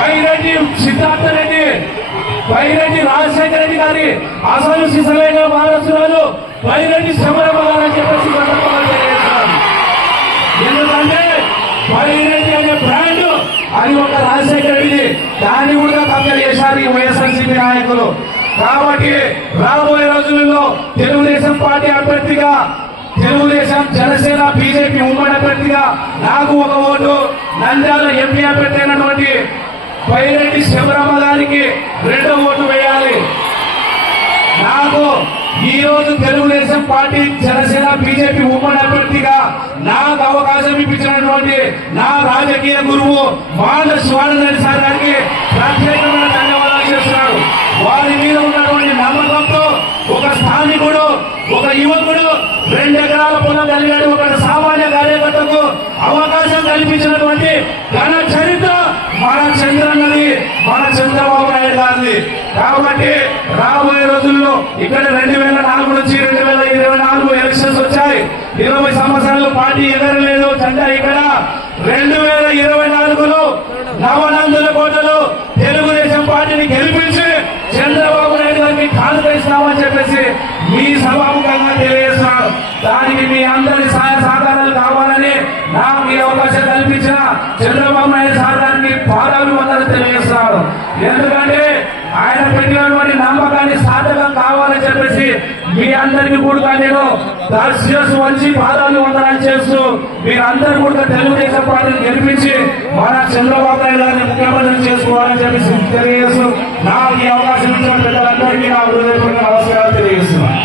పైరెడ్డి సిద్ధార్థ రెడ్డి, పైరెడ్డి రాజశేఖర రెడ్డి గారి అసలు సిసలైన వారసురాలు పైరెడ్డి శబరమ్మ గారు అని చెప్పేసి తెలియజేస్తున్నాను. ఎందుకంటే పైరెడ్డి అనే బ్రాండ్ అది ఒక రాజశేఖర రెడ్డి, దాన్ని కూడా కబ్జా చేశారు ఈ వైఎస్ఆర్సీపీ నాయకులు. కాబట్టి రాబోయే రోజులలో తెలుగుదేశం పార్టీ అభ్యర్థిగా, తెలుగుదేశం జనసేన బీజేపీ ఉమ్మడి అభ్యర్థిగా నాకు ఒక ఓటు, నంద్యాల ఎంపీ అభ్యర్థి అయినటువంటి పైరెడ్డి శబరమ్మ గారికి 2వ ఓటు వేయాలి. నాకు ఈ రోజు తెలుగుదేశం పార్టీ జనసేన బీజేపీ ఉమ్మడి అభ్యర్థిగా నాకు అవకాశం ఇప్పించినటువంటి నా రాజకీయ గురువు మానస్ సార్ గారికి ప్రత్యేకమైన ధన్యవాదాలు చేస్తున్నాడు. వారి మీద ఉన్నటువంటి నమ్మకంతో ఒక స్థానికుడు, ఒక యువకుడు 2 ఎకరాల పొలం కలిగాడు ఒక సామాన్య కార్యకర్తకు అవకాశం కల్పించినటువంటి ఘన చరిత్ర మన చంద్రన్నది, మన చంద్రబాబు నాయుడు గారిది. కాబట్టి రాబోయే రోజుల్లో ఇక్కడ 2004 నుంచి 2024 ఎలక్షన్స్ వచ్చాయి. 20 సంవత్సరాలు పార్టీ ఎగరలేదు జెండా. ఇక్కడ 2024లో నవనందుల కోటలో తెలుగుదేశం పార్టీని గెలిపించి చంద్రబాబు నాయుడు గారికి కాలు వేస్తామని చెప్పేసి మీ సభాముఖంగా తెలియజేస్తున్నాను. దానికి మీ అందరి సహాయ సహకారాలు కావాలని నాకు ఈ అవకాశం కల్పించిన చంద్రబాబు నాయుడు సార్ గారికి పాదాలు వందలు తెలియజేస్తున్నాను. ఎందుకంటే ఆయన పెట్టినటువంటి నమ్మకాన్ని సాధకం కావాలని చెప్పేసి మీ అందరికీ కూడా నేను శిరస్సు వంచి పాదాలు వందనాలు చేస్తూ మీరందరూ కూడా తెలుగుదేశం పార్టీని గెలిపించి మన చంద్రబాబు నాయుడు గారిని ముఖ్యమంత్రి చేసుకోవాలని చెప్పేసి తెలియజేస్తూ నాకు ఈ అవకాశం ఇచ్చిన పెద్దలందరికీ నా హృదయపూర్వక నమస్కారాలు తెలియజేస్తున్నాను.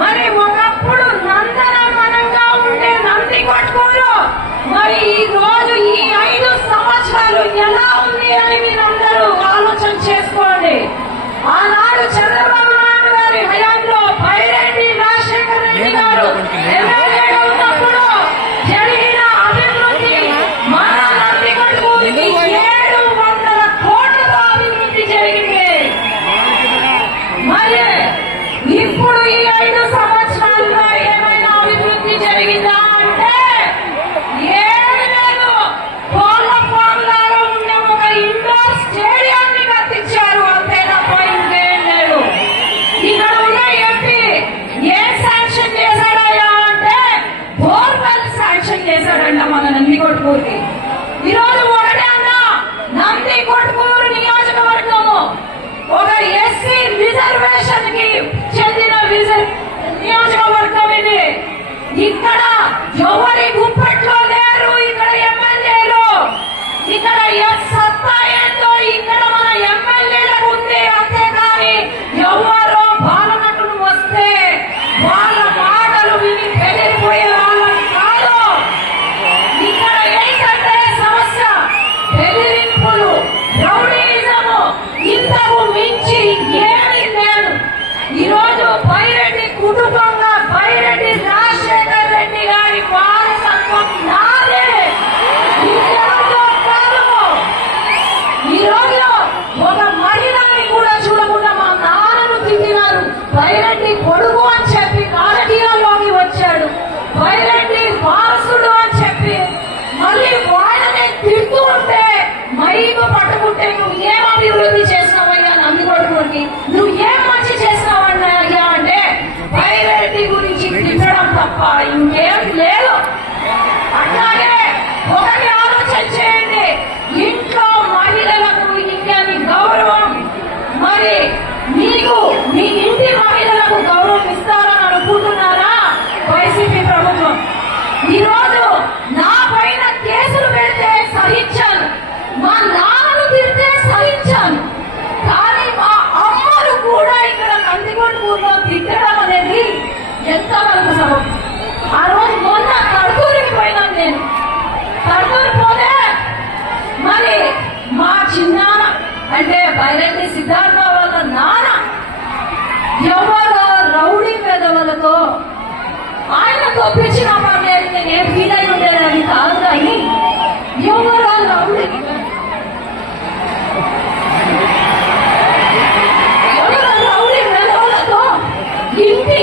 మరి ఒకప్పుడు నందనమనంగా ఉండే నంది కొట్టుకోరు మరి ఈ రోజు ఈ 5 సంవత్సరాలు ఎలా ఉంది అని మీరందరూ ఆలోచన చేసుకోండి. ఆనాడు చంద్రబాబు నాయుడు గారి హయాంలో పైరెడ్డి రాజశేఖర రెడ్డి గారు ఎమ్మెల్యేగా ఉన్నప్పుడు జరిగిన అభివృద్ధి మన నంది కొట్టుకోరికి 700 కోట్లతో అభివృద్ధి జరిగింది. మరి ఇప్పుడు ఈ 5 సంవత్సరాల్లో ఏమైనా అభివృద్ధి జరిగిందా అంటే ఏమీ లేదు. కోళ్ల ఫార్మ్లాగా ఉన్న ఒక ఇండోర్ స్టేడియాన్ని కట్టించారు, అంతే తప్ప ఇంకేం లేదు. ఇక్కడ ఉన్న ఎంపీ ఏం శాంక్షన్ చేశాడయ్యా అంటే బోర్వెల్ శాంక్షన్ చేశాడంట మన నందికొట్కూరుకి. ఈరోజు ఒకటే అన్నా, నందికొట్కూరు నియోజకవర్గము ఒక ఎస్సీ రిజర్వేషన్ కి చెందిన నియోజకవర్గం ఇది. ఇక్కడ ఎవరి గుప్పట్లో లేరు ఇక్కడ ఎమ్మెల్యేలు. ఇక్కడ సత్తా ఏందో ఇక్కడ మన ఎమ్మెల్యేలకు ఉంది. అంతేకాని ఎవరో బాలనటులు వస్తే వాళ్ళ మాటలు విని పెరిగిపోయే వాళ్ళని కాదు. ఇక్కడ ఏంటంటే సమస్య బెదిరింపులు, రౌడీజము, ఇంతకు మించి ఏమీ లేదు. ఈరోజు పైరెడ్డి కుటుంబంగా పైరెడ్డి రాజశేఖర రెడ్డి గారి వారసత్వం నాదే, ఇంకెవరిదో కాదు. ఈరోజు ఒక మహిళని కూడా చూడకుండా మా నాన్నను తిట్టినారు. పైరెడ్డి కొడుకు అని చెప్పి రాజకీయాల్లోకి వచ్చాడు, పైరెడ్డి వారసుడు అని చెప్పి మళ్ళీ వాళ్ళని తిడుతూ ఉంటే మైకు పట్టుకుంటే నువ్వు ఏం అభివృద్ధి చేసినావయ్యా నందికొట్కూరుకి, నువ్వు ఏం మంచి చేసినావయ్యా అంటే పైరెడ్డి గురించి తిట్టడం తప్ప ఇంకేం లేదు. అట్లాగే ఒకటి ఆలోచన చేయండి, ఇంట్లో మహిళలకు ఇంకేమి గౌరవం, మరి మీకు మీ ఇంటి మహిళలకు గౌరవం ఇస్తారని అనుకుంటున్నారా వైసీపీ ప్రభుత్వం? సభ. ఆ రోజు మొన్న కర్తూరికి పోయినాను నేను. కర్తూరు పోతే మరి మా చిన్నాన్న అంటే బైరెడ్డి సిద్ధార్థ వాళ్ళ నాన్న ఎవరో రౌడీ పెదవులతో ఆయన తొప్పించిన పర్లేదు, నేను ఫీల్ అయి ఉండేదని కాదు, కానీ ఎవరో రౌడీ పెదవులతో ఇంటి